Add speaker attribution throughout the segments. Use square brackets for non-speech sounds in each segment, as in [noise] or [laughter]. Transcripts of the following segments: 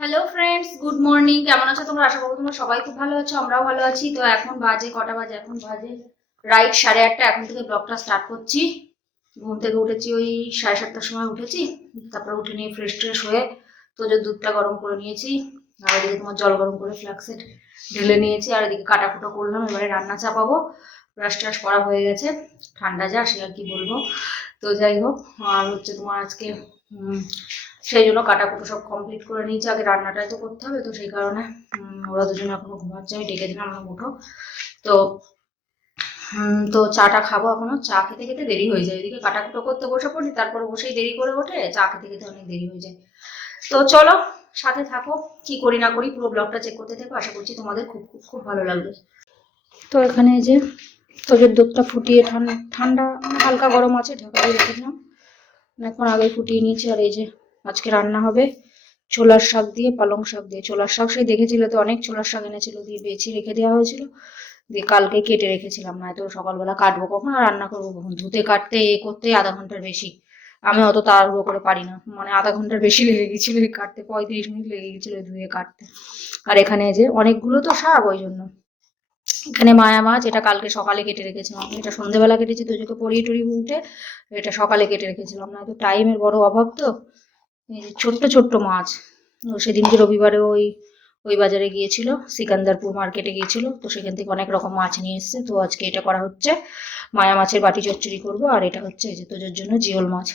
Speaker 1: Hello friends good morning কেমন আছো তোমরা? আশা করব তোমরা সবাই খুব ভালো আছো, আমরাও ভালো আছি। তো এখন বাজে, কটা বাজে? এখন বাজে রাইট সাড়ে আটটা। এখন থেকে ব্লগটা স্টার্ট করছি। ঘুম থেকে উঠেছি ওই সাড়ে সাতটার সময় উঠেছি। তারপর উঠে নিয়ে ফ্রেশ ট্রেশ হয়ে তো যে দুধটা গরম করে নিয়েছি। আর এদিকে তোমার জল গরম করে ফ্লাক্সে ঢেলে নিয়েছি। আর এদিকে কাটাকুটো করলাম, এবারে রান্না চাপাবো। ব্রাশ ট্রাশ করা হয়ে গেছে। ঠান্ডা যা, সে আর কি বলব। তো যাই হোক, আর হচ্ছে তোমার আজকে সেই জন্য কাটাকুটো সব কমপ্লিট করে নিয়েছি। আগে রান্নাটাই তো করতে হবে, তো সেই কারণে ওরা দুজনে এখনও ঘুমাচ্ছে। আমি ডেকে দিলাম আমার মুঠো। তো তো চাটা খাব এখনও। চা খেতে খেতে দেরি হয়ে যায়। এদিকে কাটাকুটো করতে বসে পড়ি, তারপর বসেই দেরি করে ওঠে। চা খেতে খেতে অনেক দেরি হয়ে যায়। তো চলো, সাথে থাকো। কি করি না করি, পুরো ব্লগটা চেক করতে থাকো। আশা করছি তোমাদের খুব খুব খুব ভালো লাগবে। তো এখানে যে তোজের দুধটা ফুটিয়ে ঠান্ডা ঠান্ডা মানে হালকা গরম আছে, ঢাকা দিয়ে রেখে দিলাম। এখন আগে ফুটিয়ে নিয়েছি। আর এই যে আজকে রান্না হবে ছোলার শাক দিয়ে, পালং শাক দিয়ে। ছোলার শাক সেই দেখেছিলে তো, অনেক ছোলার শাক এনেছিল, দিয়ে বেছে রেখে দেওয়া হয়েছিল। দিয়ে কালকে কেটে রেখেছিলাম, না তো সকালবেলা কাটবো কখন আর রান্না করব কখন। ধুতে, কাটতে, এ করতে আধা ঘণ্টার বেশি। আমি অত তাড়াহুড়ো করে পারি না মানে আধা ঘণ্টার বেশি লেগে গেছিল এই কাটতে, পঁয়ত্রিশ মিনিট লেগে গেছিল ধুয়ে কাটতে। আর এখানে যে অনেকগুলো তো শাক ওই জন্য। এখানে মায়া মাছ, এটা কালকে সকালে কেটে রেখেছিলাম। এটা সন্ধ্যেবেলা কেটেছি, তো পরিয়ে টরিয়ে উঠে এটা সকালে কেটে রেখেছিলাম। না তো টাইমের বড় অভাব তো। এই ছোট্ট ছোট্ট মাছ। সেদিনকে রবিবারে ওই ওই বাজারে গিয়েছিল, সিকান্দারপুর মার্কেটে গিয়েছিল। তো সেখান থেকে অনেক রকম মাছ নিয়ে এসেছে। তো আজকে এটা করা হচ্ছে, মায়া মাছের বাটি চচ্চড়ি করব। আর এটা হচ্ছে এই যে তোজোর জন্য জিওল মাছ।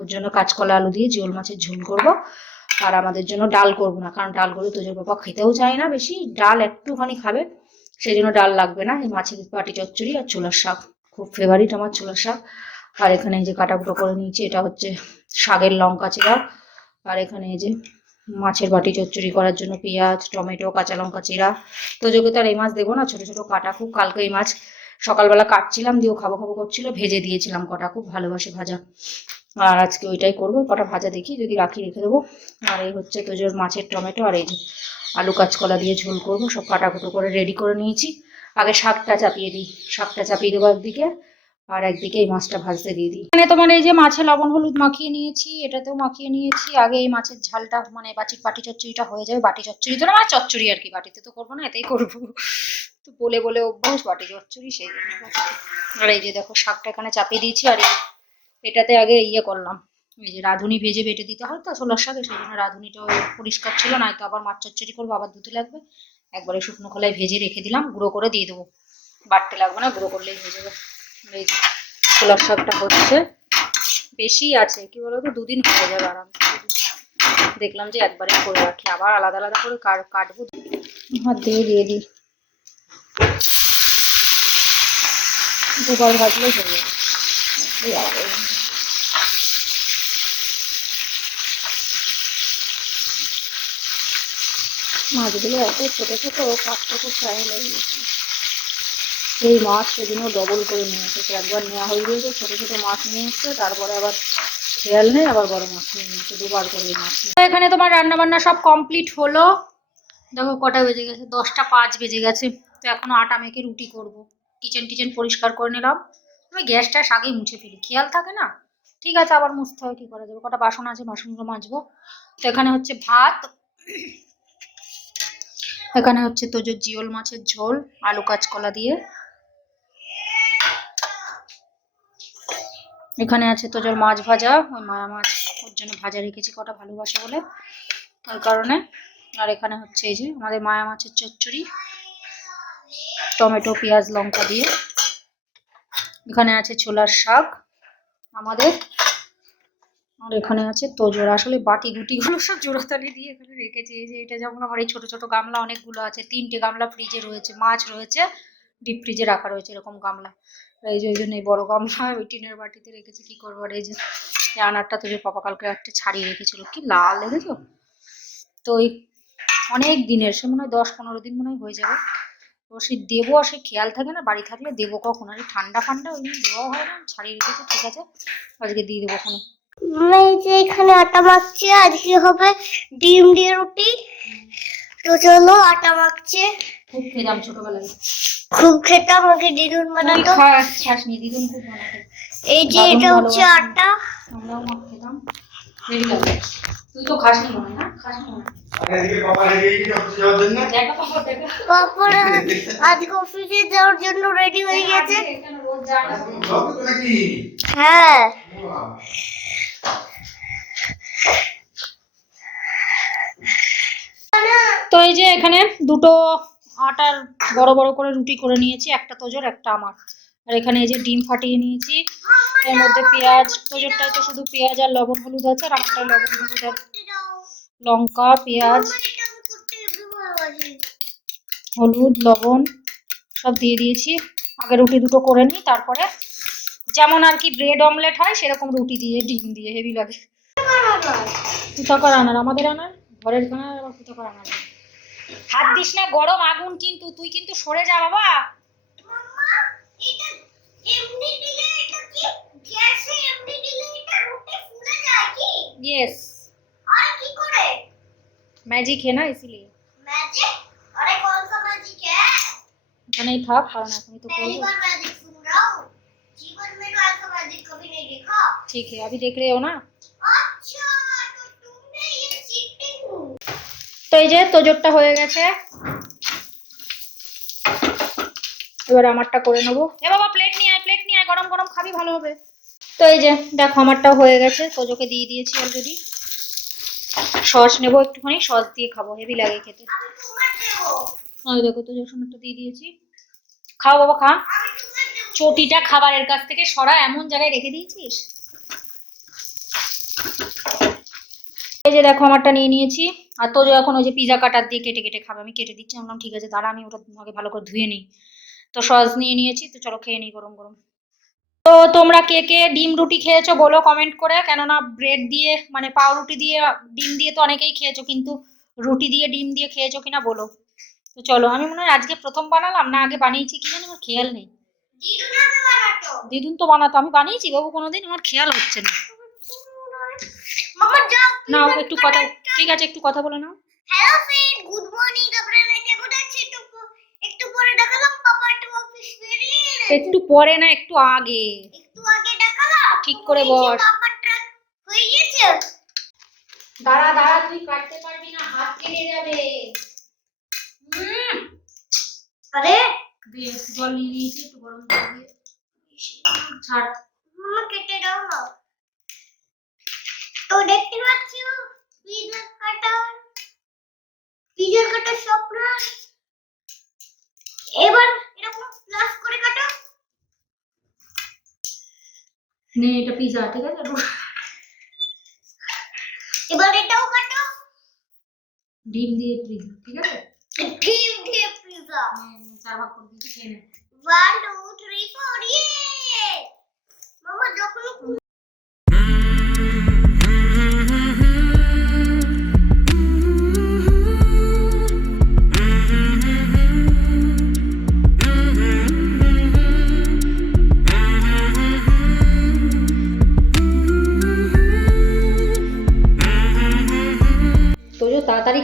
Speaker 1: ওর জন্য কাঁচকলা আলু দিয়ে জিওল মাছের ঝোল করব। আর আমাদের জন্য ডাল করব না, কারণ ডাল করে তোজোর বাবা খেতেও চায় না বেশি। ডাল একটুখানি খাবে সেই জন্য ডাল লাগবে না। এই মাছের বাটি চচ্চড়ি আর ছোলার শাক। খুব ফেভারিট আমার ছোলার শাক। আর এখানে যে কাটাকুটো করে নিয়েছি, এটা হচ্ছে শাকের লঙ্কা চিরা। আর এখানে এই যে মাছের বাটি চচ্চড়ি করার জন্য পেঁয়াজ, টমেটো, কাঁচা লঙ্কা, চিরা। তো যোগে তো আর এই মাছ দেবো না, ছোট ছোট কাটা খুব, কালকে এই মাছ সকালবেলা কাটছিলাম, দিয়েও খাব খাব করছিল, ভেজে দিয়েছিলাম কটা, খুব ভালোবাসে ভাজা। আর আজকে ওইটাই করব, কটা ভাজা দেখি, যদি রাখি রেখে দেবো। আর এই হচ্ছে তোজোর মাছের টমেটো, আর এই যে আলু কাঁচকলা দিয়ে ঝোল করব, সব কাটাকুটো করে রেডি করে নিয়েছি। আগে শাকটা চাপিয়ে দিই, শাকটা চাপিয়ে দেবো একদিকে আর একদিকে এই মাছটা ভাজতে দিয়ে দিই। এখানে তোমার এই যে মাছে লবণ হলুদ মাখিয়ে নিয়েছি, এটাতেও মাখিয়ে নিয়েছি। আগে এই মাছের ঝালটা মানে বাটি বাটি চচ্চড়িটা হয়ে যাবে, বাটি চচ্চড়ি তো না চচ্চড়ি আর কি, বাটিতে তো করব না, এতেই করব। তো বলে বলে অভ্যাস, বাটি চচ্চড়ি সেই জন্য। আর এই যে দেখো, শাকটা এখানে চাপিয়ে দিয়েছি, আর এটাতে আগে ইয়ে করলাম। এই যে রাঁধুনি ভেজে বেটে দিতে হয় তো, ছোলার শাকে, সেই জন্য রাঁধুনিটা পরিষ্কার ছিল না তো আবার মাছ চচ্চড়ি করব, আবার ধুতে লাগবে। একবারে শুকনো খোলায় ভেজে রেখে দিলাম, গুঁড়ো করে দিয়ে দেবো। বাটতে লাগবে না, গুঁড়ো করলেই হয়ে যাবে। এই ছোলার শাকটা হচ্ছে। বেশি আছে, কি বলতো? দুদিন হয়ে যাবে আরামসে। দেখলাম যে একবারে করে রাখি। আবার আলাদা আলাদা করে কাট- কাটবো। হাত দিয়ে দিয়ে দিই। দুবার ভাজলে হয়ে যাবে। মাছগুলো এত ছোট ছোট, কাটতে খুব টাইম লেগে গেছে। এই মাছ সেদিনও ডবল করে নিয়ে এসেছে। একবার নেওয়া হয়ে গিয়েছে, ছোটো ছোটো মাছ নিয়ে এসছে, তারপরে আবার খেয়াল নেই, আবার বড় মাছ নিয়ে নিয়েছে দুবার করে মাছ এখানে তোমার রান্না বান্না সব কমপ্লিট হলো। দেখো কটা বেজে গেছে, দশটা পাঁচ বেজে গেছে। তো এখনও আটা মেখে রুটি করব। কিচেন টিচেন পরিষ্কার করে নিলাম। আমি গ্যাসটা আগেই মুছে ফেলি, খেয়াল থাকে না? ঠিক আছে, আবার মুছতে হয়, কি করা যাবে? কটা বাসন আছে, বাসনগুলো মাজবো। তো এখানে হচ্ছে ভাত, এখানে হচ্ছে তোজোর জিওল মাছের ঝোল, আলু কাঁচকলা দিয়ে। এখানে আছে তোজোর মাছ ভাজা, ওই মায়া মাছ, ওর জন্য ভাজা রেখেছি কটা ভালোবাসে বলে। ওই কারণে, আর এখানে হচ্ছে এই যে আমাদের মায়া মাছের চচ্চড়ি, টমেটো, পেঁয়াজ, লঙ্কা দিয়ে। এখানে আছে ছোলার শাক আমাদের। আর এখানে আছে তোজোর। আসলে বাটি গুটিগুলো সব জোড়াতালি দিয়ে এখানে রেখেছি। এই যে এটা যেমন আমার এই ছোট ছোট গামলা অনেকগুলো আছে। তিনটে গামলা ফ্রিজে রয়েছে, মাছ রয়েছে ডিপ ফ্রিজে রাখা রয়েছে এরকম গামলা। এই যে ওই জন্য এই বড় গামলা ওই টিনের বাটিতে রেখেছি, কি করব? আর এই যে আনারটা তো যে পাপা কালকে একটা ছাড়িয়ে রেখেছিল, কি লাল, দেখেছ? তো ওই অনেক দিনের, সে মনে হয় দশ পনেরো দিন মনে হয় হয়ে যাবে। তো সে দেবো আর সে খেয়াল থাকে না, বাড়ি থাকলে দেবো কখন? আর ঠান্ডা ফান্ডা ওই দেওয়াও হয় না, ছাড়িয়ে রেখেছি, ঠিক আছে, আজকে দিয়ে দেবো ওখানে
Speaker 2: এখানে আটা মাখছি, আজকে হবে ডিম দিয়ে রুটি। তো আটা মাখছে।
Speaker 1: খুব খেতাম ছোটবেলায়।
Speaker 2: খুব খেতাম আগে দিদুন বানাতো।
Speaker 1: খাস খাসনি দিদুন খুব বানাতো।
Speaker 2: এই যে এটা হচ্ছে আটা।
Speaker 1: আমরাও মাখ খেতাম। তুই তো খাসনি মনে না? খাসনি মনে
Speaker 2: আজকে অফিসে যাওয়ার জন্য রেডি হয়ে গেছে। হ্যাঁ।
Speaker 1: তো এই যে এখানে দুটো আটার বড় বড় করে রুটি করে নিয়েছি একটা তোজোর একটা আমার। আর এখানে এই যে ডিম ফাটিয়ে নিয়েছি। এর মধ্যে পেঁয়াজ তোজোরটায় তো শুধু পেঁয়াজ আর লবণ হলুদ আছে আর আমারটায় লবণ হলুদ আর লঙ্কা পেঁয়াজ হলুদ লবণ সব দিয়ে দিয়েছি। আগে রুটি দুটো করে নিই তারপরে যেমন আর কি ব্রেড অমলেট হয় সেরকম রুটি দিয়ে ডিম দিয়ে হেভি লাগে। কোথাকার আনার। আমাদের আনার ঘরের খানার আবার কোথাকার আনার হাত দিস না গরম আগুন কিন্তু তুই কিন্তু সরে যা বাবা ইয়েস मैजिक है ना इसीलिए এখানেই থাক কারণ এখনই তো
Speaker 2: पहली
Speaker 1: করবো
Speaker 2: बार मैजिक सुन रहा हूँ जीवन में तो ऐसा मैजिक कभी नहीं देखा
Speaker 1: ठीक है अभी देख रहे हो ना
Speaker 2: अच्छा
Speaker 1: তো এই যে তোজোরটা হয়ে গেছে। এবার আমারটা করে নেব। এ বাবা প্লেট নিয়ে আয় প্লেট নিয়ে আয় গরম গরম খাবি ভালো হবে। তো এই যে দেখো আমারটাও হয়ে গেছে। তোজোকে দিয়ে দিয়েছি অলরেডি সস নেব একটুখানি সস দিয়ে খাব হেভি লাগে খেতে। ওই দেখো তোজোর সোনারটা দিয়ে দিয়েছি। খাও বাবা খা। চটিটা খাবারের কাছ থেকে সরা এমন জায়গায় রেখে দিয়েছিস? এই যে দেখো আমারটা নিয়ে নিয়েছি। আর তো এখন ওই যে পিজা কাটার দিয়ে কেটে কেটে খাবে আমি কেটে দিচ্ছি। বললাম ঠিক আছে দাঁড়া আমি ওটা আগে ভালো করে ধুয়ে নিই। তো সস নিয়ে নিয়েছি তো চলো খেয়ে নিই গরম গরম। তো তোমরা কে কে ডিম রুটি খেয়েছো বলো কমেন্ট করে। কেননা ব্রেড দিয়ে মানে পাউরুটি দিয়ে ডিম দিয়ে তো অনেকেই খেয়েছো কিন্তু রুটি দিয়ে ডিম দিয়ে খেয়েছো কিনা বলো। তো চলো আমি মনে হয় আজকে প্রথম বানালাম না আগে বানিয়েছি কি জানি আমার খেয়াল নেই।
Speaker 2: বানাতো?
Speaker 1: দিদুন তো বানাতো আমি বানিয়েছি বাবু কোনোদিন আমার খেয়াল হচ্ছে না। নাও একটু কথা ঠিক আছে একটু কথা বলে নাও।
Speaker 2: হ্যালো ফ্রেন্ড গুড মর্নিং আপনারা কেমন আছেন? একটু একটু পরে দেখালাম পাপা একটু অফিস বেরিয়ে
Speaker 1: একটু পরে না একটু আগে।
Speaker 2: একটু আগে দেখালাম।
Speaker 1: ঠিক করে বস।
Speaker 2: ট্রাক হয়ে গেছে।
Speaker 1: দাঁড়া দাঁড়া তুই কাটতে পারবি না হাত কেটে যাবে। হুম।
Speaker 2: আরে।
Speaker 1: বেশ জল নিয়ে নিয়েছি একটু গরম জল দিয়ে। ছাড়
Speaker 2: কেটে দাও না তো দেখতে পাচ্ছ? পিজা কাটার পিজা কাটার স্বপ্ন। এবার এরকম প্লাস করে কাটো।
Speaker 1: নে এটা পিজা ঠিক আছে?
Speaker 2: এবার এটাও কাটো।
Speaker 1: ডিম দিয়ে পিজা ঠিক আছে?
Speaker 2: ডিম দিয়ে পিজা
Speaker 1: নে, নে, চার ভাগ করে দিয়েছি খেয়ে নে।
Speaker 2: ওয়ান টু থ্রি ফোর ইয়ে মামা যখন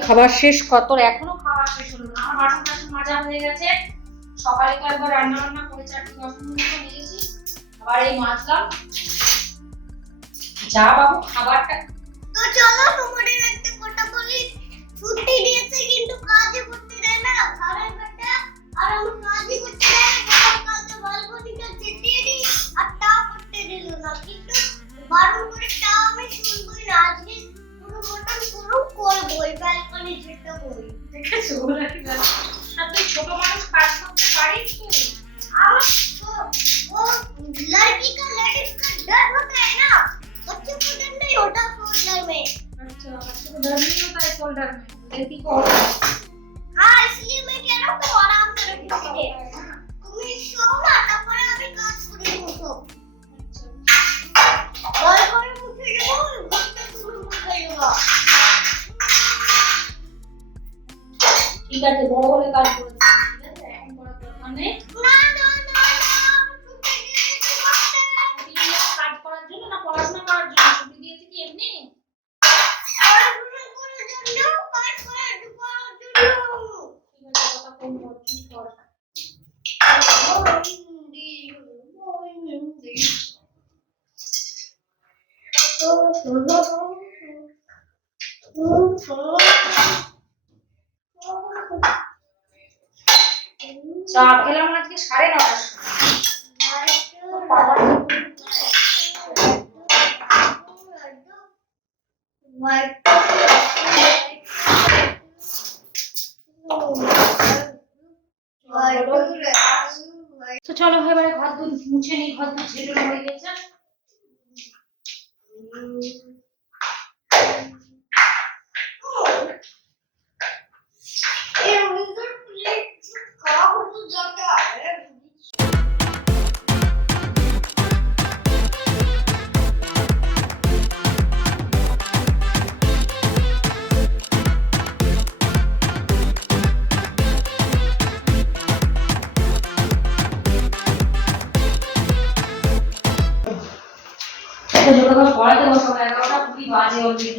Speaker 1: খাবার শেষ কর। তোর এখনও খাবার শেষ হলো না। আমার বাসন টাসন মাজা হয়ে গেছে। সকালে তো একবার রান্না বান্না করে চারটি বাসন মতো নিয়েছি। আবার এই মাজলাম। যা বাবু খাবারটা।
Speaker 2: তো চলো তোমাদের একটা কথা বলি। ছুটি দিয়েছে কিন্তু কাজে করতে দেয় না। ঘরের কাটা আর আমি কাজই করতে দেয় না। কালকে বালকনিটা চেটিয়ে দিই আর তাও করতে দিল না। কিন্তু বারণ করে
Speaker 1: ছোট মানুষ কাজ করতে পারিস তুই
Speaker 2: আমার तो वो लड़की का लेडीज का डर होता है ना बच्चों को डर नहीं होता फोल्डर में
Speaker 1: अच्छा बच्चों को डर नहीं होता है फोल्डर में लड़की को होता है
Speaker 2: हाँ इसलिए मैं कह रहा हूँ तुम आराम से रखो दे
Speaker 1: ঠিক আছে বড় হলে কাজ করে দিচ্ছি, ঠিক আছে এখন করার দরকার নেই
Speaker 2: না না না না ছুটি দিয়েছি করতে
Speaker 1: ছুটি দিয়েছে কাজ করার জন্য না পড়াশোনা করার জন্য? ছুটি দিয়েছে কি এমনি?
Speaker 2: পড়াশোনা করার জন্য কাজ করার জন্য
Speaker 1: ঠিক আছে কথা কম বল চুপ কর চা খেলাম আজকে সাড়ে নটার কুড়ি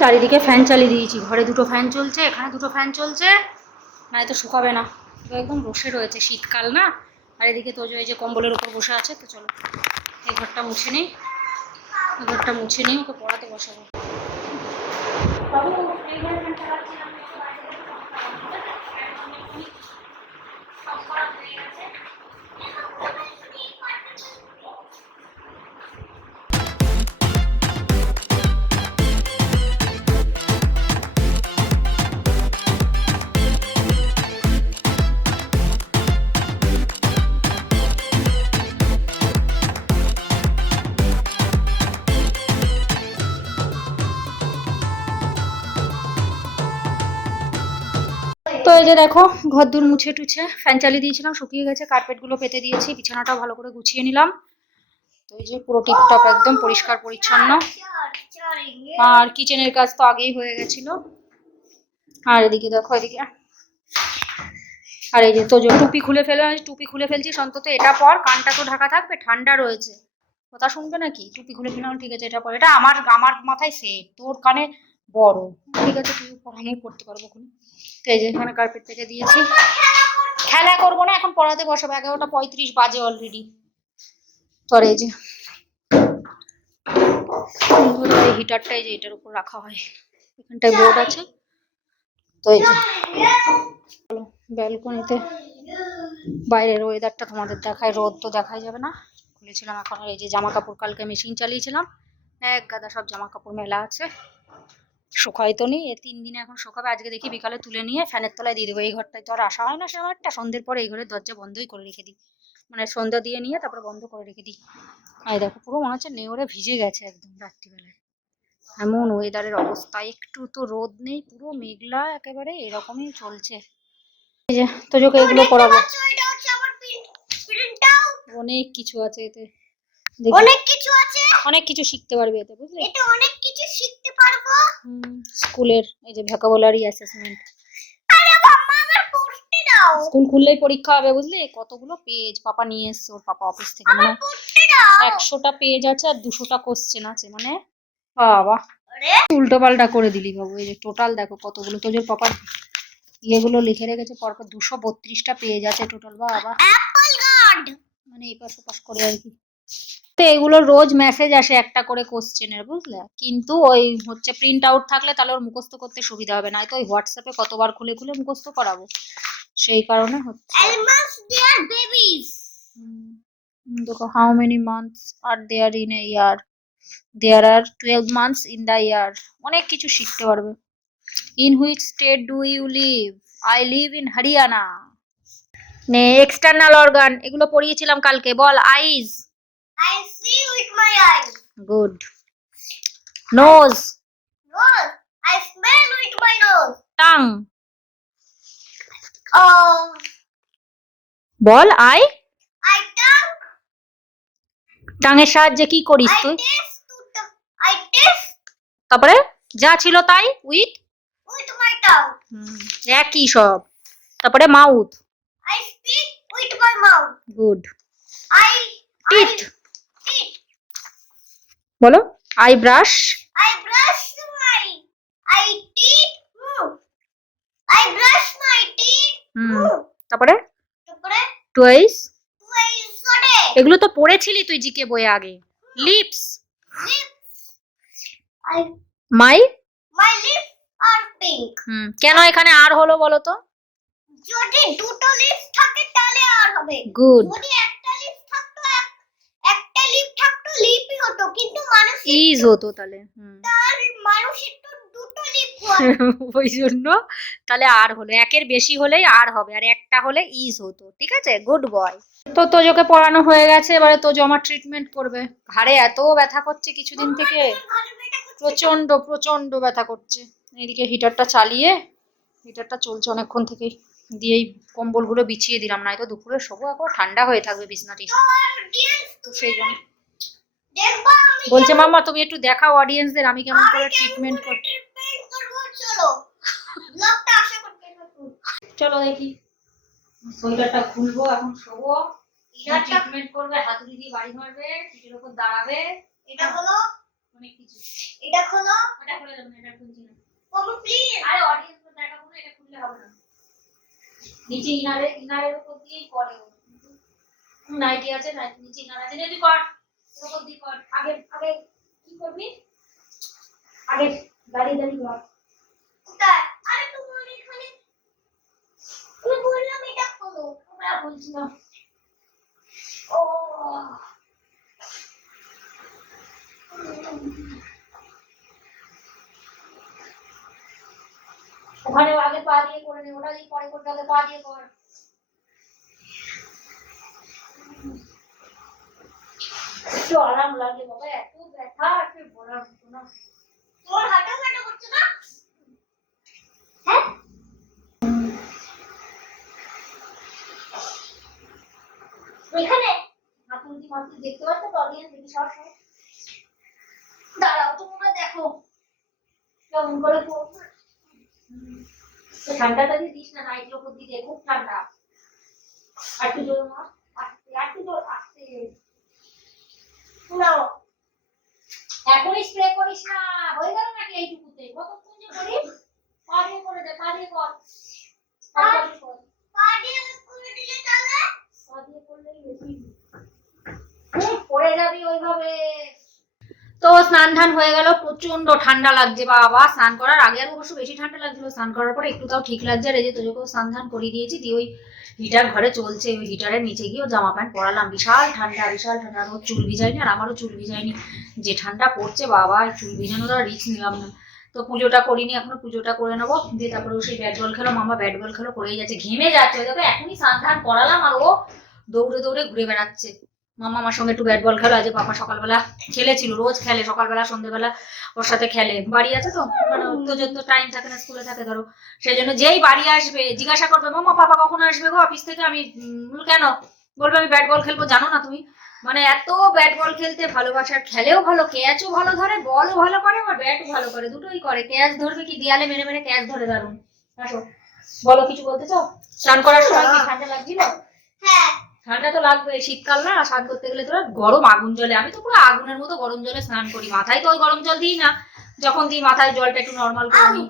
Speaker 1: চারিদিকে ফ্যান চালিয়ে দিয়েছি। ঘরে দুটো ফ্যান চলছে, এখানে দুটো ফ্যান চলছে। না তো শুকাবে না। তো একদম বসে রয়েছে শীতকাল, না? আর এদিকে এই যে কম্বলের উপর বসে আছে, তো চলো, এই ঘরটা মুছে নিই। ঘরটা মুছে নিই ওকে পড়াতে বসাবো। এই ঘরে ফ্যান চালাচ্ছি যে দেখো ঘর দূর মুছে টুছে ফ্যান চালিয়ে দিয়েছিলাম, শুকিয়ে গেছে কার্পেটগুলো পেতে দিয়েছি, বিছানাটাও ভালো করে গুছিয়ে নিলাম। তো এই যে পুরো টিপটপ একদম পরিষ্কার পরিচ্ছন্ন। আর কিচেনের কাজ তো আগেই হয়ে গেছিল। আর এদিকে দেখো, এদিকে। আর এই যে তো টুপি খুলে ফেলে, টুপি খুলে ফেলছিস অন্তত এটা পর, কানটা তো ঢাকা থাকবে, ঠান্ডা রয়েছে। কথা শুনবে নাকি? টুপি খুলে ফেলাম ঠিক আছে, এটা পর। এটা আমার আমার মাথায় সেট তোর কানে বড়। ঠিক আছে পর আমি করতে পারব খুলে তো এই যে এখানে কার্পেট পেতে দিয়েছি। খেলা করব না, এখন পড়াতে বসাবো। এগারোটা পঁয়ত্রিশ বাজে অলরেডি তোর এই যে এই হিটারটা যে এটার উপর রাখা হয়। এখানটায় বোর্ড আছে। তো এই যে ব্যালকনিতে বাইরের ওয়েদারটা তোমাদের দেখায়। রোদ তো দেখাই যাবে না। খুলেছিলাম এখন। এই যে জামা কাপড় কালকে মেশিন চালিয়েছিলাম। এক গাদা সব জামা কাপড় মেলা আছে। শুকাই তো নেই। এ তিন দিনে এখন শুকাবে। আজকে দেখি বিকালে তুলে নিয়ে ফ্যানের তলায় দিয়ে দেবো। এই ঘরটায় তো আর আসা হয় না সে সন্ধ্যের পরে এই ঘরের দরজা বন্ধই করে রেখে দিই। মানে সন্ধ্যা দিয়ে নিয়ে তারপরে বন্ধ করে রেখে দিই। আর দেখো পুরো মনে হচ্ছে নেওরে ভিজে গেছে একদম রাত্রিবেলায়। এমন ওয়েদারের অবস্থা। একটু তো রোদ নেই পুরো মেঘলা একেবারে এরকমই চলছে। এই যে তোজোকে এগুলো পড়াবো অনেক কিছু আছে এতে।
Speaker 2: অনেক কিছু আছে।
Speaker 1: অনেক কিছু শিখতে পারবে এতে বুঝলে?
Speaker 2: এটা অনেক কিছু শিখতে পারব।
Speaker 1: স্কুলের এই যে ভ্যাকাবুলারি অ্যাসেসমেন্ট
Speaker 2: আরে বাবা আমার পড়তে দাও।
Speaker 1: স্কুল খুললেই পরীক্ষা হবে বুঝলি? কতগুলো পেজ পাপা নিয়ে এসছে ওর পাপা অফিস থেকে মানে একশোটা পেজ আছে আর দুশোটা কোশ্চেন আছে মানে বাবা। উল্টো পাল্টা করে দিলি বাবু এই যে টোটাল দেখো কতগুলো। তোদের পাপার ইয়েগুলো লিখে রেখেছে পরপর দুশো বত্রিশটা পেজ আছে টোটাল বাবা। মানে এপাশ ওপাশ করে আর কি। তো এগুলো রোজ মেসেজ আসে একটা করে কোশ্চেনের বুঝলে? কিন্তু ওই হচ্ছে প্রিন্ট আউট থাকলে তাহলে ওর মুখস্থ করতে সুবিধা হবে। না তো ওই হোয়াটসঅ্যাপে কতবার খুলে খুলে মুখস্থ করাবো। সেই কারণে হচ্ছে। দেখো how many months are there in a year there are twelve months in the year অনেক কিছু শিখতে পারবে। In which state do you live I live in Haryana নে এক্সটার্নাল অর্গান এগুলো পড়িয়েছিলাম কালকে বল eyes
Speaker 2: I see with my eyes.
Speaker 1: Good nose
Speaker 2: Nose. I smell with my nose.
Speaker 1: Tongue
Speaker 2: Oh,
Speaker 1: বল I
Speaker 2: I tongue.
Speaker 1: টাঙের সাহায্যে কি করিস
Speaker 2: I
Speaker 1: তুই
Speaker 2: taste. To I taste
Speaker 1: তারপরে যা ছিল তাই উইথ
Speaker 2: with my tongue.
Speaker 1: একই সব তারপরে mouth
Speaker 2: I speak with my mouth.
Speaker 1: Good
Speaker 2: I
Speaker 1: teeth
Speaker 2: I teeth.
Speaker 1: বলো। I brush
Speaker 2: I brush my I teeth. Hmm. I brush my teeth.
Speaker 1: Hmm.
Speaker 2: Hmm.
Speaker 1: তারপরে?
Speaker 2: তারপরে?
Speaker 1: টুয়াইস
Speaker 2: সরে
Speaker 1: এগুলো তো পড়েছিলি তুই জিকে বইয়ে আগে। Lips
Speaker 2: lips. I
Speaker 1: my
Speaker 2: my lips are pink.
Speaker 1: Hmm. কেন এখানে আর হলো বলো তো?
Speaker 2: যদি দুটো লিপস থাকে তাহলে আর হবে।
Speaker 1: গুড
Speaker 2: যদি একটা লিপ থাকতো একটা লিপ থাকতো লিপই হতো কিন্তু মানুষ
Speaker 1: ইজ হতো তাহলে
Speaker 2: তার মানুষের তো দুটো লিপ [laughs]
Speaker 1: ওই জন্য তাহলে আর হলো একের বেশি হলেই আর হবে আর একটা হলে ইজ হতো ঠিক আছে? গুড বয় তো তোজোকে পড়ানো হয়ে গেছে এবারে তোজো আমার ট্রিটমেন্ট করবে। ঘাড়ে এত ব্যথা করছে কিছুদিন থেকে। প্রচণ্ড প্রচণ্ড ব্যথা করছে। এদিকে হিটারটা চালিয়ে হিটারটা চলছে অনেকক্ষণ থেকেই। দিয়ে এই কম্বলগুলো বিছিয়ে দিলাম নয়তো দুপুরে শোবো এখন ঠান্ডা হয়ে থাকবে বিছনাটি। তো সেই জন্য বলছে মাম্মা তুমি একটু দেখাও অডিয়েন্সদের আমি কেমন করে ট্রিটমেন্ট করি
Speaker 2: ট্রিটমেন্ট করব চলো ব্লগটা আশা করতে থাকুন
Speaker 1: চলো দেখি। সোয়েটারটা খুলবো এখন শোবো। ট্রিটমেন্ট করবে হাতুড়ি দিয়ে বাড়ি মারবে পিঠের উপর দাঁড়াবে।
Speaker 2: এটা হলো
Speaker 1: অনেক কিছু।
Speaker 2: এটা হলো
Speaker 1: এটা খুলে দেবো এটা খুলছি না।
Speaker 2: প্লিজ
Speaker 1: আরে অডিয়েন্স দেখাবো না এটা খুললে হবে না। নিচে ইনারে, ইনারের উপর দিয়েই করে ও। নাইটি আছে নাইটি নিচে ইনার আছে। যদি কর। উপর দিয়ে কর। আগে আগে কি করবি? আগে দাঁড়িয়ে দাঁড়িয়ে কর
Speaker 2: আরে তোমার এখানে বললাম এটা হলো।
Speaker 1: আমরা বলছি
Speaker 2: ও।
Speaker 1: ওখানে আগে পা দিয়ে করে নে ওটা দিয়ে পরে করতে হবে পা দিয়ে কর। একটু আরাম লাগে বাবা এত ব্যথা আছে বলার মতো না।
Speaker 2: তোমার হাঁটা করছে না? হ্যাঁ?
Speaker 1: এখানে? হাতুড়ি মাতুড়ি দেখতে পাচ্ছ তো অডিয়েন্স দেখি সব দাঁড়াও তোমরা দেখো। কেমন করে ঠান্ডাটা দিয়ে দিস না নাইটের উপর দিকে খুব ঠান্ডা। একটু জোর আস্তে একটু জোর আস্তে।
Speaker 2: নাও
Speaker 1: এখনই স্প্রে করিস না হয়ে গেল নাকি এইটুকুতে? কতক্ষণ যে করিস পা দিয়ে করে দে পা দিয়ে কর। পা দিয়ে কর।
Speaker 2: দিলে
Speaker 1: পা দিয়ে করলেই বেশি। পড়ে যাবি ওইভাবে। তো স্নান ধান হয়ে গেল প্রচণ্ড ঠান্ডা লাগছে, বাবা। স্নান করার আগে আর অবশ্য বেশি ঠান্ডা লাগছিল, স্নান করার পরে একটু তাও ঠিক লাগছে। আর এই যে তোজোকেও স্নান ধান করিয়ে দিয়েছি, দিয়ে ওই হিটার ঘরে চলছে, ওই হিটারের নিচে গিয়েও জামা প্যান্ট পরালাম। বিশাল ঠান্ডা বিশাল ঠান্ডা ওর চুল ভিজায়নি, আর আমারও চুল ভিজায়নি। যে ঠান্ডা পড়ছে, বাবা চুল ভিজানোর আর রিস্ক নিলাম না। তো পুজোটা করিনি, এখনও পুজোটা করে নেব। দিয়ে তারপরে সেই ব্যাট বল খেলো, মামা ব্যাট বল খেলো, করেই যাচ্ছে, ঘেমে যাচ্ছে। দেখো, এখনই স্নান ধান করালাম, আর ও দৌড়ে দৌড়ে ঘুরে বেড়াচ্ছে। মামা আমার সঙ্গে একটু ব্যাট বল খেলো আজ পাপা সকালবেলা খেলেছিল, রোজ খেলে, সকালবেলা সন্ধ্যেবেলা ওর সাথে খেলে। বাড়ি আছে তো? মানে তো যত টাইম থাকে না স্কুলে থাকে, ধরো। সেই জন্য যেই বাড়ি আসবে, জিজ্ঞাসা করবে, মামা, পাপা কখন আসবে গো অফিস থেকে? আমি কেন? বলবে, আমি ব্যাট বল খেলব, জানো না তুমি? মানে এত ব্যাট বল খেলতে ভালোবাসার খেলেও ভালো ক্যাচও ভালো ধরে বলও ভালো করে আর ব্যাটও ভালো করে, দুটোই করে। ক্যাচ ধরবে কি? দেয়ালে মেরে মেরে ক্যাচ ধরে দারুণ আসো। বলো, কিছু বলতে চাও? স্নান করার সময় কি ঠান্ডা লাগছিল?
Speaker 2: হ্যাঁ।
Speaker 1: ঠান্ডা তো লাগবে শীতকাল না স্নান করতে গেলে তোরা গরম আগুন জলে আমি তো পুরো আগুনের মতো গরম জলে স্নান করি মাথায় তো ওই গরম জল দিই না। যখন দিই মাথায় জলটা একটু নর্মাল করে নিই।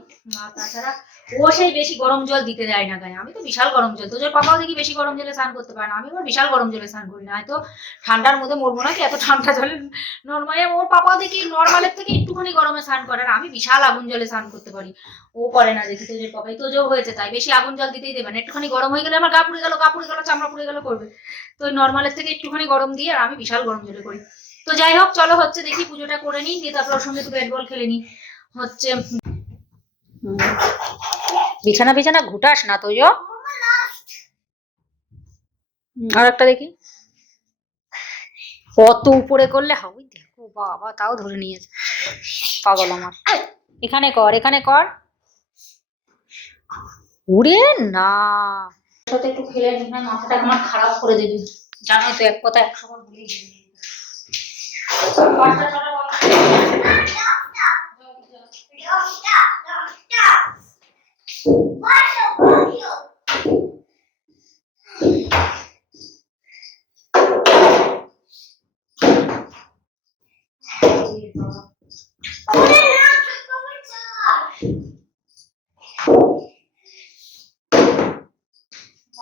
Speaker 1: তাছাড়া ও সেই বেশি গরম জল দিতে দেয় না গায়ে। আমি তো বিশাল গরম জল। তোদের পাপাও দেখি বেশি গরম জলে স্নান করতে পারে না। আমি আবার বিশাল গরম জলে স্নান করি না। হয়তো ঠান্ডার মধ্যে মরবো নাকি? এত ঠান্ডা জলে নর্মালে ওর পাপাও দেখি নর্মালের থেকে একটুখানি গরমে স্নান করে আর আমি বিশাল আগুন জলে স্নান করতে পারি। ও করে না দেখি তোদের পাপাই। তোজও হয়েছে তাই। বেশি আগুন জল দিতেই দেবে না। একটুখানি গরম হয়ে গেলে আমার গা পুড়ে গেল, গা পুড়ে গেল, চামড়া পুড়ে গেল করবে তো নর্মালের থেকে একটুখানি গরম দিয়ে আর আমি বিশাল গরম জলে করি। তো যাই হোক, চলো হচ্ছে দেখি পুজোটা করে নিই, দিয়ে তারপর ওর সঙ্গে একটু ব্যাট বল খেলে নিই। হচ্ছে। বিছানা বিছানা, ঘুটাস না তো
Speaker 2: মামা
Speaker 1: আর একটা দেখি। কত উপরে করলে হবে? দেখো বাবা, তাও ধরে নিয়েছে। পাগল আমার। এখানে কর এখানে কর। উড়ে না। সাথে একটু খেলে নিস না, মাথাটা আমার খারাপ করে দেবে। জানোই তো এক কথা একশো বার
Speaker 2: 我小朋友。哎呀！我来拿这个玩具了。
Speaker 1: 哇！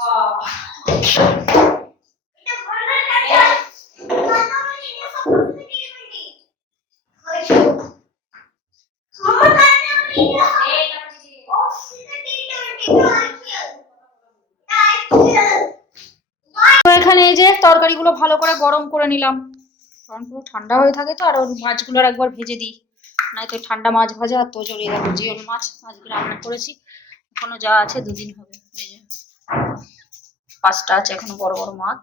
Speaker 1: এখানে এই যে তরকারিগুলো ভালো করে গরম করে নিলাম। কারণ পুরো ঠান্ডা হয়ে থাকে তো, আর ওর মাছগুলোর একবার ভেজে দিই। নয়তো ঠান্ডা মাছ ভাজা আর তো জড়িয়ে দেখো জিওল মাছ আজকে রান্না করেছি। এখনও যা আছে দুদিন হবে। এই যে পাঁচটা আছে এখনও বড় বড় মাছ।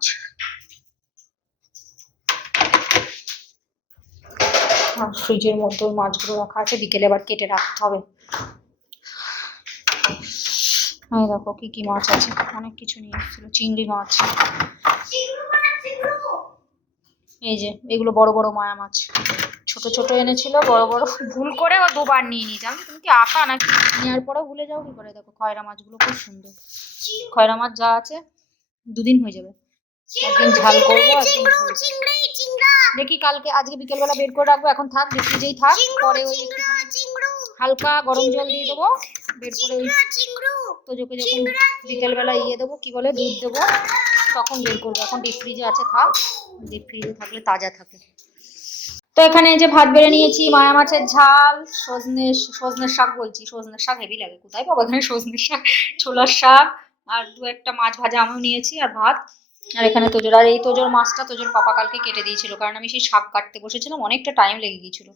Speaker 1: ফ্রিজের মধ্যে মাছগুলো রাখা আছে। বিকেলে আবার কেটে রাখতে হবে। এই দেখো কি কি মাছ আছে। অনেক কিছু নিয়ে এসেছিল চিংড়ি মাছ এই যে এগুলো বড় বড় মায়া মাছ। ছোট ছোট এনেছিল বড় বড়। ভুল করে ও দুবার নিয়ে আমি তুমি কি আঁকা নাকি? নেওয়ার পরে ভুলে যাও কি করে? দেখো খয়রা মাছগুলো খুব সুন্দর। খয়রা মাছ যা আছে দুদিন হয়ে যাবে। একদিন ঝাল করব একদিন দেখি কালকে আজকে বিকেলবেলা বের করে রাখব এখন থাক ফ্রিজেই থাক পরে ওই হালকা গরম জল দিয়ে দেবো বের করে ওই তোজোকে যখন বিকেলবেলা ইয়ে দেবো কি বলে দুধ দেবো তখন বের করব। এখন ডিপ ফ্রিজে আছে থাক। ডিপ ফ্রিজে থাকলে তাজা থাকে। তো এখানে যে ভাত বেড়ে নিয়েছি মায়া মাছের ঝাল সজনে সজনের শাক বলছি। সজনের শাক হেভি লাগে। কোথায় পাবো? এখানে সজনের শাক ছোলার শাক আর দু একটা মাছ ভাজা আমিও নিয়েছি আর ভাত। আর এখানে তোজোর, আর এই তোজোর মাছটা তোজোর পাপা কালকে কেটে দিয়েছিল, কারণ আমি সেই শাক কাটতে বসেছিলাম, অনেকটা টাইম লেগে গিয়েছিল।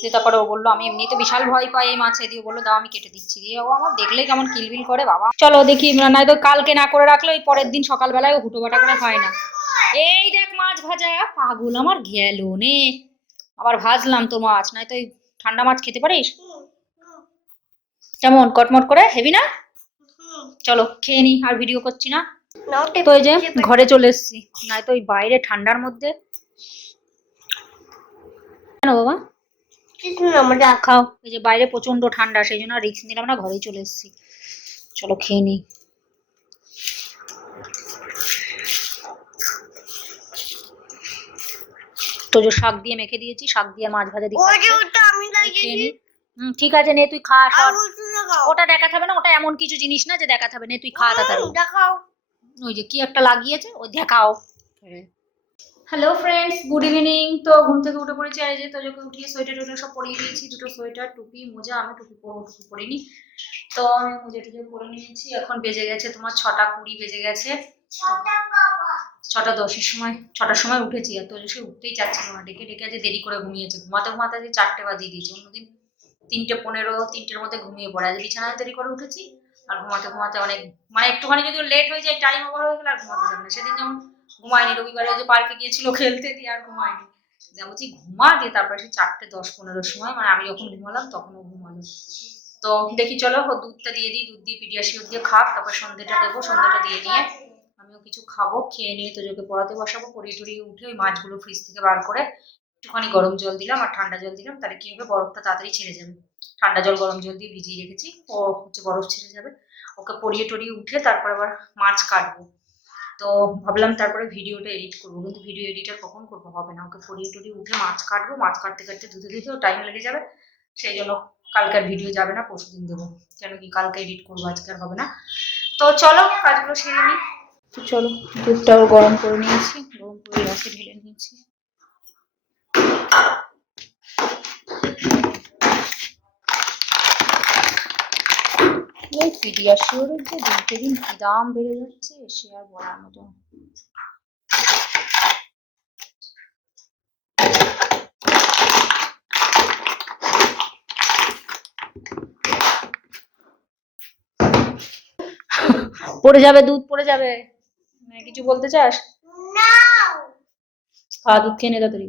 Speaker 1: দিয়ে তারপরে ও বলল, আমি এমনিতে বিশাল ভয় পাই এই মাছে। দিয়ে বলল, দাও, আমি কেটে দিচ্ছি। দিয়ে ও আমার দেখলে কেমন কিলবিল করে, বাবা। চলো দেখি নয় তো কালকে না করে রাখলে ওই পরের দিন সকালবেলায় ও হুটো বাটা করে হয় না। এই দেখ মাছ ভাজা, পাগল আমার গেল নে। আবার ভাজলাম তো মাছ, নয়তো ওই ঠান্ডা মাছ খেতে পারিস? কেমন, কটমট করে? হেবি না? চলো, খেয়ে নি, আর ভিডিও করছি না। তো এই যে ঘরে চলে এসেছি। নয়তো ওই বাইরে ঠান্ডার মধ্যে। কেন বাবা?
Speaker 2: আমরা
Speaker 1: খাও। এই যে বাইরে প্রচণ্ড ঠান্ডা সেই জন্য রিক্স নিলাম না ঘরেই চলে এসেছি। চলো খেয়ে নিই। তো যে শাক দিয়ে মেখে দিয়েছি শাক দিয়ে মাছ ভাজা দিয়ে। হুম, ঠিক আছে নে তুই খা
Speaker 2: ওটা
Speaker 1: দেখাতে হবে না ওটা এমন কিছু জিনিস না যে দেখাতে হবে। নে তুই খা তাড়াতাড়ি। ওই যে কি একটা লাগিয়েছে ওই দেখাও হ্যালো ফ্রেন্ডস গুড ইভিনিং তো ঘুম থেকে উঠে পড়েছি আর যে তোজোকে উঠিয়ে সোয়েটার টোয়েটার সব পরিয়ে দিয়েছি দুটো সোয়েটার টুপি মোজা আমি টুপি পরবো টুপি পরিনি। তো আমি মোজা টুজা পরে নিয়েছি এখন বেজে গেছে তোমার ছটা কুড়ি বেজে গেছে।
Speaker 2: ছটা
Speaker 1: দশের সময় ছটার সময় উঠেছি আর তোজো সে উঠতেই চাচ্ছিল না ডেকে ডেকে আজকে দেরি করে ঘুমিয়েছে। ঘুমাতে ঘুমাতে যে চারটে বাজিয়ে দিয়েছে অন্যদিন তিনটে পনেরো তিনটের মধ্যে ঘুমিয়ে পড়ে আজ বিছানায় দেরি করে উঠেছি। আর ঘুমাতে ঘুমাতে অনেক মানে একটুখানি যদি লেট হয়ে যায় টাইম ওভার হয়ে গেলে আর ঘুমাতে যাবে না। সেদিন যেমন ঘুমায়নি, রবিবারে ওই যে পার্কে গিয়েছিল খেলতে দিয়ে আর ঘুমায়নি। বলছি, ঘুমা দিয়ে তারপরে সে চারটে, দশ, পনেরোর সময় মানে আমি যখন ঘুমালাম, তখন ও ঘুমালো। তো দেখি চলো ও দুধটা দিয়ে দিই, দুধ দিয়ে পিডিয়াশিওর দিয়ে খাক, তারপর সন্ধ্যেটা দেবো, সন্ধ্যেটা দিয়ে নিয়ে আমিও কিছু খাব, খেয়ে নিয়ে তোজোকে পড়াতে বসাবো, পড়িয়ে টড়িয়ে উঠে ওই মাছগুলো ফ্রিজ থেকে বার করে একটুখানি গরম জল দিলাম আর ঠান্ডা জল দিলাম, তাহলে কি হবে? বরফটা তাড়াতাড়ি ছেড়ে যাবে। ঠান্ডা জল গরম জল দিয়ে ভিজিয়ে রেখেছি। ও হচ্ছে বরফ ছেড়ে যাবে। ওকে পরিয়ে টরিয়ে উঠে তারপর আবার মাছ কাটবো। তো ভাবলাম তারপরে ভিডিওটা এডিট করব। কিন্তু ভিডিও এডিটার কখন করব হবে না। ওকে পরিয়ে টরিয়ে উঠে মাছ কাটবো। মাছ কাটতে কাটতে ধুতে ধুতেও টাইম লেগে যাবে। সেই জন্য কালকে আর ভিডিও যাবে না, পরশু দিন দেবো। কেন কি কালকে এডিট করব, আজকে আর হবে না। তো চলো, কাজগুলো সেরে নিই। চলো, দুধটাও গরম করে নিয়েছি। গরম করে গ্যাসে ঢেলে নিয়েছি। এই পিডিয়াশিওরের যে দিনকে দিন কি দাম বেড়ে যাচ্ছে সে আর বলার মতো পড়ে যাবে দুধ পড়ে যাবে। কিছু বলতে চাস?
Speaker 2: নাও।
Speaker 1: খা দুধ খেয়ে নে তাড়াতাড়ি।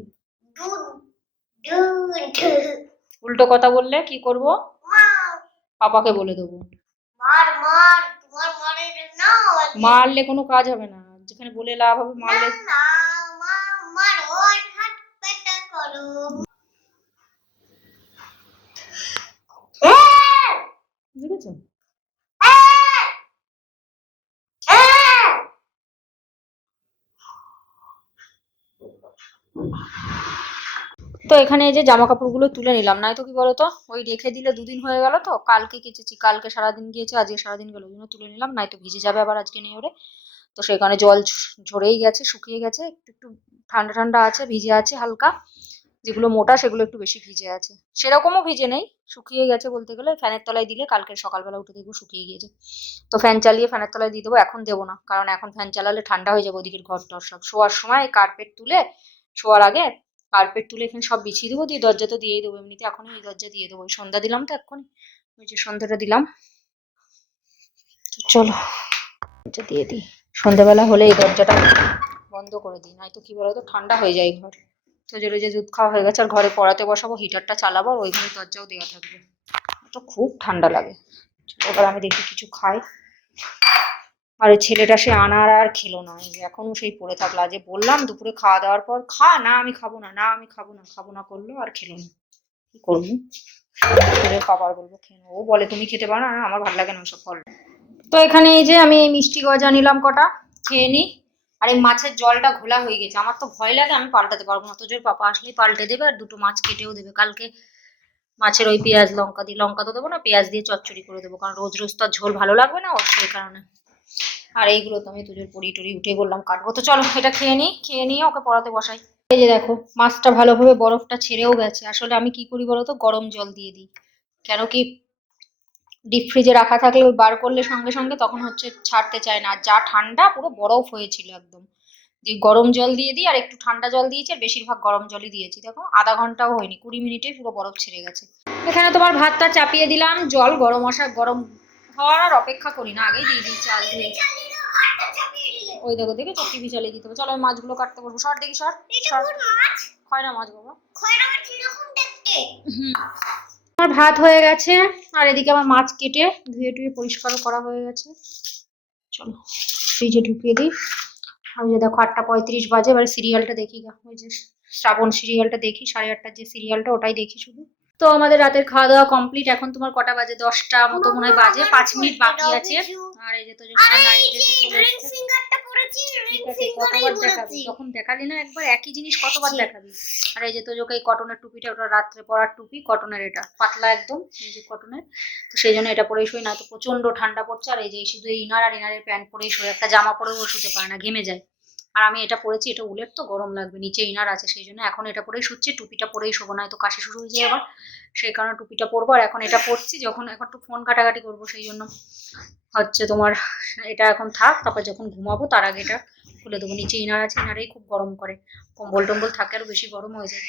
Speaker 2: দুধ দুধ।
Speaker 1: উল্টো কথা বললে কি করব? পাপাকে বলে দেবো।
Speaker 2: মার মার তোমার মারের নাও
Speaker 1: মারলে কোনো কাজ হবে না। যেখানে বলে লাভ হবে মারলে
Speaker 2: না মা মার
Speaker 1: তো এখানে এই যে জামা কাপড়গুলো তুলে নিলাম। নয়তো কি বলতো? ওই রেখে দিলে দুদিন হয়ে গেল তো। কালকে কেচেছি, কালকে সারাদিন গিয়েছে, আজকে সারাদিন গেল জন্য তুলে নিলাম, নয়তো ভিজে যাবে আবার আজকে নেই ওরে। তো সেখানে জল ঝরেই গেছে, শুকিয়ে গেছে, একটু একটু ঠান্ডা ঠান্ডা আছে, ভিজে আছে হালকা। যেগুলো মোটা সেগুলো একটু বেশি ভিজে আছে। সেরকমও ভিজে নেই, শুকিয়ে গেছে বলতে গেলে। ফ্যানের তলায় দিলে কালকে সকালবেলা উঠে দেখব শুকিয়ে গিয়েছে। তো ফ্যান চালিয়ে ফ্যানের তলায় দিয়ে দেবো, এখন দেবো না। কারণ এখন ফ্যান চালালে ঠান্ডা হয়ে যাবে ওদিকের ঘর টর সব। শোয়ার সময় কার্পেট তুলে শোয়ার আগে কার্পেট তুলে এখানে সব বিছিয়ে দেবো, দিয়ে দরজা তো দিয়েই দেবো, এমনিতে এখনই এই দরজা দিয়ে দেবো। সন্ধ্যা দিলাম তো এক্ষুনি, ওই যে সন্ধ্যাটা দিলাম। চলো দিয়ে দিই। সন্ধ্যাবেলা হলে এই দরজাটা বন্ধ করে দিই, নয়তো কি বলতো, ঠান্ডা হয়ে যায় ঘর। তো যে রোজে দুধ খাওয়া হয়ে গেছে, আর ঘরে পড়াতে বসাবো হিটারটা চালাবো, আর ওইখানে দরজাও দেওয়া থাকবে। তো খুব ঠান্ডা লাগে। এবার আমি দেখি কিছু খাই। আর ওই ছেলেটা সে আনার আর খেলো না এখনও সেই পড়ে থাকল। যে বললাম, দুপুরে খাওয়া দাওয়ার পর খা, না আমি খাব না না আমি খাব না খাব না করল আর খেলো না। কি করব? খাবার বলব, খেয়ে ও বলে, তুমি খেতে পারো না আমার ভালো লাগে না ওসব ফল। তো এখানে এই যে আমি এই মিষ্টি গজা নিলাম কটা, খেয়ে নিই আর এই মাছের জলটা ঘোলা হয়ে গেছে। আমার তো ভয় লাগে, আমি পাল্টাতে পারব না। তো জোর পাপা আসলেই পাল্টে দেবে আর দুটো মাছ কেটেও দেবে। কালকে মাছের ওই পেঁয়াজ, লঙ্কা দিয়ে, লঙ্কা তো দেবো না, পেঁয়াজ দিয়ে চচ্চড়ি করে দেবো। কারণ রোজ রোজ তো ঝোল ভালো লাগবে না সেই কারণে। আর এইগুলো তো আমি তুজোর পড়ি টড়ি উঠে বললাম, কাটবো। তো চলো, এটা খেয়ে নিই, খেয়ে নিয়ে ওকে পড়াতে বসাই। এই যে দেখো, মাছটা ভালোভাবে বরফটা ছেড়েও গেছে। আসলে আমি কি করি বলো তো গরম জল দিয়ে দিই। কেন কি ডিপ ফ্রিজে রাখা থাকলে ওই বার করলে সঙ্গে সঙ্গে তখন হচ্ছে ছাড়তে চায় না। যা ঠান্ডা, পুরো বরফ হয়েছিল একদম। দিয়ে গরম জল দিয়ে দিই, আর একটু ঠান্ডা জল দিয়েছি, আর বেশিরভাগ গরম জলই দিয়েছি। দেখো, আধা ঘন্টাও হয়নি, কুড়ি মিনিটেই পুরো বরফ ছেড়ে গেছে। এখানে তোমার ভাতটা চাপিয়ে দিলাম, জল, গরম আসা গরম হওয়ার আর অপেক্ষা করি না আগেই দিয়ে দিই চাল
Speaker 2: আটটা
Speaker 1: ওই দেখো দেখে টিভি চালিয়ে দিতে হবে। চলো আমি মাছগুলো কাটতে বলব সর দেখি
Speaker 2: মাছ?
Speaker 1: খয়রা মাছ বাবা।
Speaker 2: খয়রা মাছ এরকম দেখতে।
Speaker 1: হুম। আমার ভাত হয়ে গেছে আর এদিকে আমার মাছ কেটে ধুয়ে টুয়ে পরিষ্কারও করা হয়ে গেছে। চলো ফ্রিজে ঢুকিয়ে দিই। ওই যে দেখো আটটা পঁয়ত্রিশ বাজে এবার সিরিয়ালটা দেখি ওই যে শ্রাবণ সিরিয়ালটা দেখি সাড়ে আটটার যে সিরিয়ালটা ওটাই দেখি শুধু। তো আমাদের রাতের খাওয়া দাওয়া কমপ্লিট এখন তোমার কটা বাজে? দশটা মতো মনে হয় বাজে। পাঁচ মিনিট বাকি আছে। আর এই যে তো যখন দেখালি না একবার একই জিনিস কতবার দেখাবি? আর এই যে তো এই কটনের টুপিটা ওটা রাত্রে পরার টুপি কটনের এটা পাতলা একদম এই যে কটনের তো সেই জন্য এটা পরেই শুই না তো প্রচণ্ড ঠান্ডা পড়ছে। আর এই যে শুধু ইনার আর ইনারের প্যান্ট পরেই শুই একটা জামা পরেও শুতে পারে না ঘেমে যায়। আর আমি এটা পরেছি, এটা উলের তো গরম লাগবে, নিচে ইনার আছে সেই জন্য এখন এটা পরেই শুচ্ছি, টুপিটা পরেই শোবো না তো কাশি শুরু হয়ে যায় আবার সেই কারণে টুপিটা পরবো আর এখন এটা পরছি, যখন এখন একটু ফোন ঘাটাঘাটি করব সেই জন্য। হচ্ছে তোমার, এটা এখন থাক, তারপর যখন ঘুমাবো তার আগে এটা খুলে দেবো। নিচে ইনার আছে, ইনারেই খুব গরম করে। কম্বল টম্বল থাকে আরও বেশি গরম হয়ে যায়।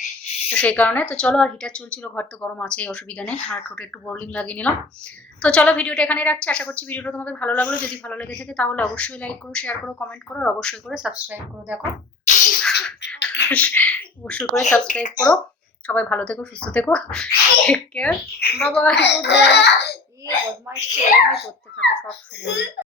Speaker 1: তো সেই কারণে, তো চলো আর হিটার চলছিল, ঘর তো গরম আছে অসুবিধা নেই। আর ঠোঁটে একটু বোর্লিং লাগিয়ে নিলাম। তো চলো ভিডিওটা এখানে রাখছি। আশা করছি ভিডিওটা তোমাদের ভালো লাগল। যদি ভালো লেগে থাকে তাহলে অবশ্যই লাইক করো শেয়ার করো কমেন্ট করো, আর অবশ্যই করে সাবস্ক্রাইব করো, দেখো। অবশ্যই করে সাবস্ক্রাইব করো। সবাই ভালো থেকো, সুস্থ থেকো। টেক কেয়ার বাবা থাকে সব সময়